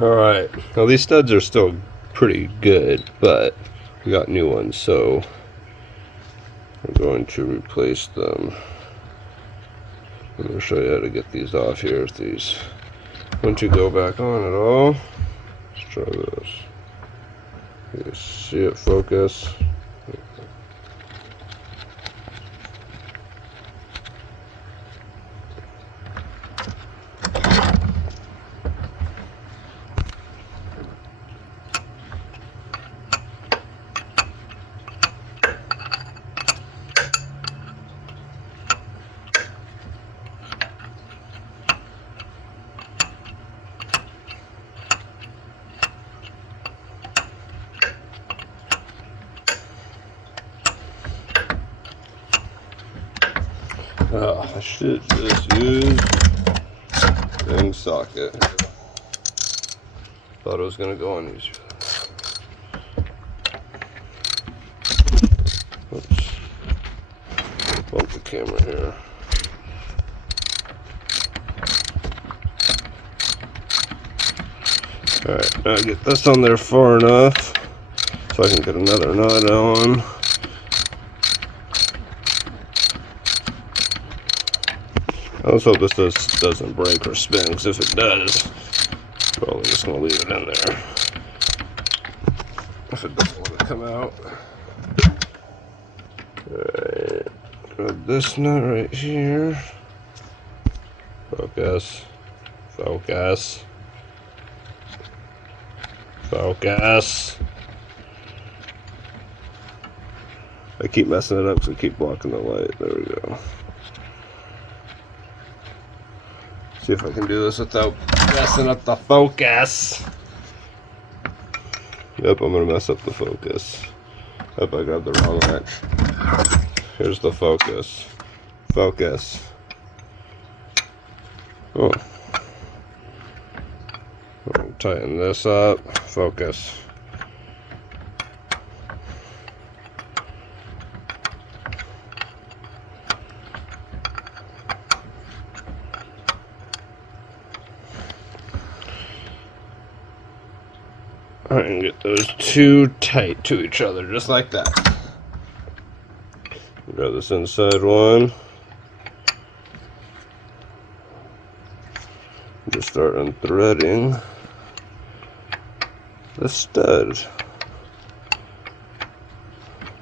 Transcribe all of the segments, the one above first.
Alright, now these studs are still pretty good, but we got new ones, so we're going to replace them. I'm going to show you how to get these off here. If these, once you go back on at all, let's try this. You see it focus? Oh, I should just use dang socket. Thought it was gonna go on easier. Oops. Bump the camera here. Alright, now get this on there far enough so I can get another nut on. I let's hope this doesn't break or spin, because if it does, well, we're just going to leave it in there. If it doesn't want to come out. Alright, grab this nut right here. Focus. Focus. Focus. I keep messing it up because I keep blocking the light. There we go. See if I can do this without messing up the focus. Yep, I'm gonna mess up the focus. Hope I got the wrong wrench. Here's the focus. Focus. Oh. I'll tighten this up. Focus. Alright, and get those two tight to each other, just like that. Grab this inside one. Just start unthreading the stud.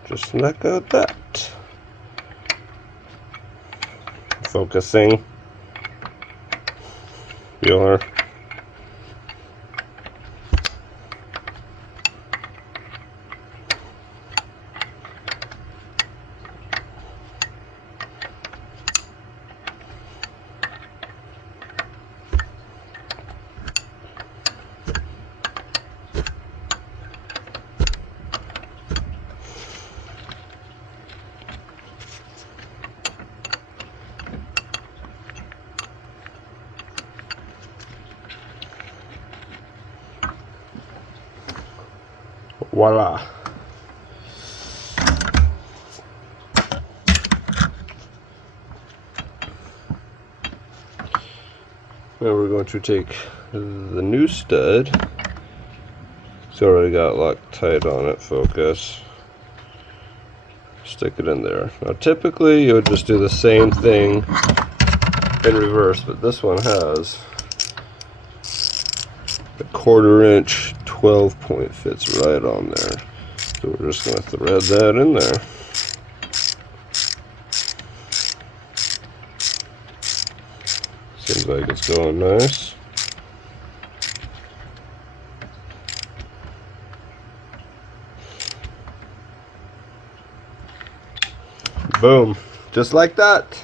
Just like that. Focusing. Your voila. Now we're going to take the new stud. It's already got locked tight on it, focus. Stick it in there. Now typically you would just do the same thing in reverse, but this one has a 1/4 inch 12 point fits right on there. So we're just going to thread that in there. Seems like it's going nice. Boom. Just like that.